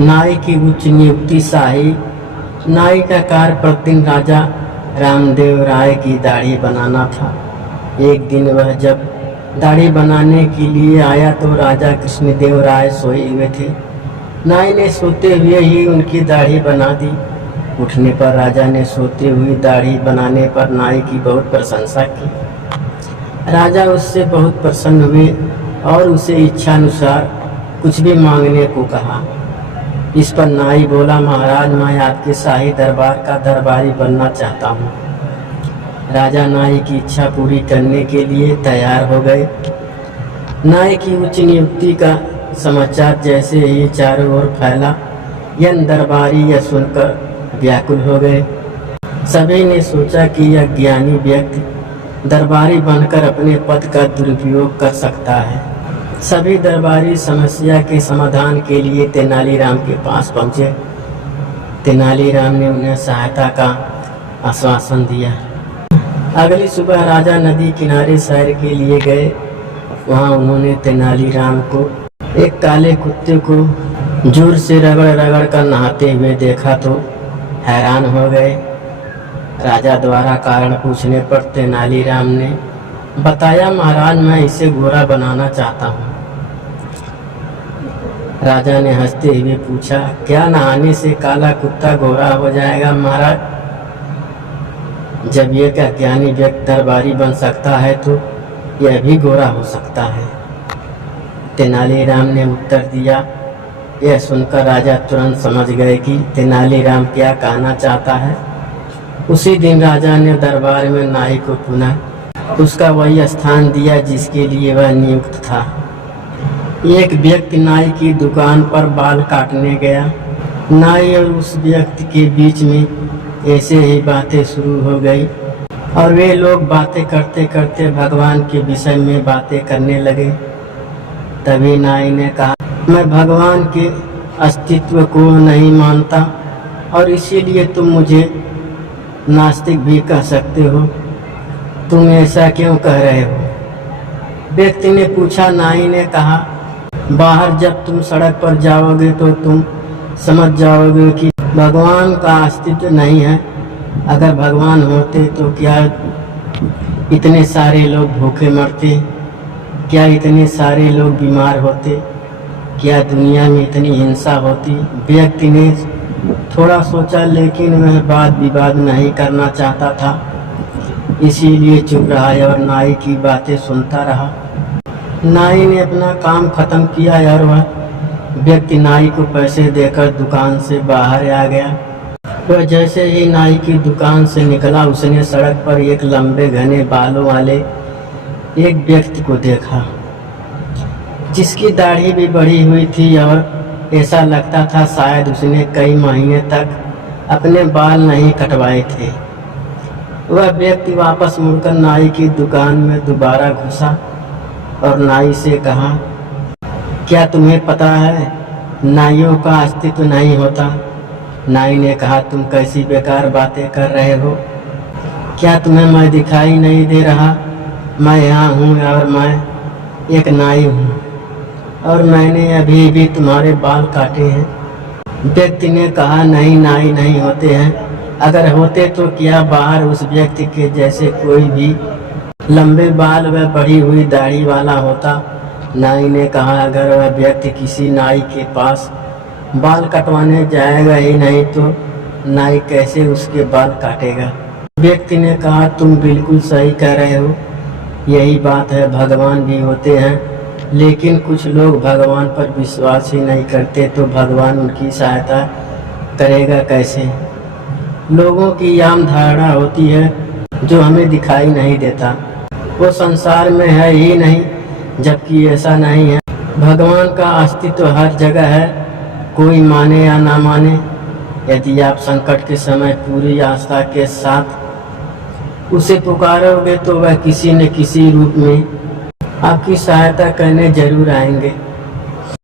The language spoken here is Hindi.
नाई की उच्च नियुक्ति शाही। नाई का कार्य प्रतिदिन राजा रामदेव राय की दाढ़ी बनाना था। एक दिन वह जब दाढ़ी बनाने के लिए आया तो राजा कृष्णदेव राय सोए हुए थे। नाई ने सोते हुए ही उनकी दाढ़ी बना दी। उठने पर राजा ने सोते हुए दाढ़ी बनाने पर नाई की बहुत प्रशंसा की। राजा उससे बहुत प्रसन्न हुए और उसे इच्छानुसार कुछ भी मांगने को कहा। इस पर नाई बोला, महाराज मैं आपके शाही दरबार का दरबारी बनना चाहता हूँ। राजा नाई की इच्छा पूरी करने के लिए तैयार हो गए। नाई की उच्च नियुक्ति का समाचार जैसे ही चारों ओर फैला, यह दरबारी यह सुनकर व्याकुल हो गए। सभी ने सोचा कि यह ज्ञानी व्यक्ति दरबारी बनकर अपने पद का दुरुपयोग कर सकता है। सभी दरबारी समस्या के समाधान के लिए तेनालीराम के पास पहुंचे। तेनालीराम ने उन्हें सहायता का आश्वासन दिया। अगली सुबह राजा नदी किनारे सैर के लिए गए। वहां उन्होंने तेनालीराम को एक काले कुत्ते को जोर से रगड़ रगड़ कर नहाते हुए देखा तो हैरान हो गए। राजा द्वारा कारण पूछने पर तेनालीराम ने बताया, महाराज मैं इसे गोरा बनाना चाहता हूँ। राजा ने हंसते हुए पूछा, क्या नहाने से काला कुत्ता गोरा हो जाएगा महाराज? जब यह क्या ज्ञानी व्यक्ति दरबारी बन सकता है तो यह भी गोरा हो सकता है। तेनालीराम ने उत्तर दिया। यह सुनकर राजा तुरंत समझ गए कि तेनालीराम क्या कहना चाहता है। उसी दिन राजा ने दरबार में नाई को पुनः उसका वही स्थान दिया जिसके लिए वह नियुक्त था। एक व्यक्ति नाई की दुकान पर बाल काटने गया। नाई और उस व्यक्ति के बीच में ऐसे ही बातें शुरू हो गई और वे लोग बातें करते करते भगवान के विषय में बातें करने लगे। तभी नाई ने कहा, मैं भगवान के अस्तित्व को नहीं मानता और इसीलिए तुम मुझे नास्तिक भी कह सकते हो। तुम ऐसा क्यों कह रहे हो? व्यक्ति ने पूछा। नाई ने कहा, बाहर जब तुम सड़क पर जाओगे तो तुम समझ जाओगे कि भगवान का अस्तित्व नहीं है। अगर भगवान होते तो क्या इतने सारे लोग भूखे मरते? क्या इतने सारे लोग बीमार होते? क्या दुनिया में इतनी हिंसा होती? व्यक्ति ने थोड़ा सोचा लेकिन वह वाद विवाद नहीं करना चाहता था, इसीलिए चुप रहा और नाई की बातें सुनता रहा। नाई ने अपना काम खत्म किया और वह व्यक्ति नाई को पैसे देकर दुकान से बाहर आ गया। वह जैसे ही नाई की दुकान से निकला उसने सड़क पर एक लंबे घने बालों वाले एक व्यक्ति को देखा जिसकी दाढ़ी भी बढ़ी हुई थी और ऐसा लगता था शायद उसने कई महीने तक अपने बाल नहीं कटवाए थे। वह व्यक्ति वापस मुड़कर नाई की दुकान में दोबारा घुसा और नाई से कहा, क्या तुम्हें पता है नाइयों का अस्तित्व नहीं होता? नाई ने कहा, तुम कैसी बेकार बातें कर रहे हो? क्या तुम्हें मैं दिखाई नहीं दे रहा? मैं यहाँ हूँ और मैं एक नाई हूँ और मैंने अभी भी तुम्हारे बाल काटे हैं। व्यक्ति ने कहा, नहीं नाई नहीं होते हैं। अगर होते तो क्या बाहर उस व्यक्ति के जैसे कोई भी लंबे बाल व बढ़ी हुई दाढ़ी वाला होता? नाई ने कहा, अगर वह व्यक्ति किसी नाई के पास बाल कटवाने जाएगा ही नहीं तो नाई कैसे उसके बाल काटेगा? व्यक्ति ने कहा, तुम बिल्कुल सही कह रहे हो। यही बात है, भगवान भी होते हैं लेकिन कुछ लोग भगवान पर विश्वास ही नहीं करते तो भगवान उनकी सहायता करेगा कैसे? लोगों की आम धारणा होती है जो हमें दिखाई नहीं देता, वो संसार में है ही नहीं, जबकि ऐसा नहीं है। भगवान का अस्तित्व हर जगह है, कोई माने या ना माने। यदि आप संकट के समय पूरी आस्था के साथ उसे पुकारोगे तो वह किसी न किसी रूप में आपकी सहायता करने जरूर आएंगे।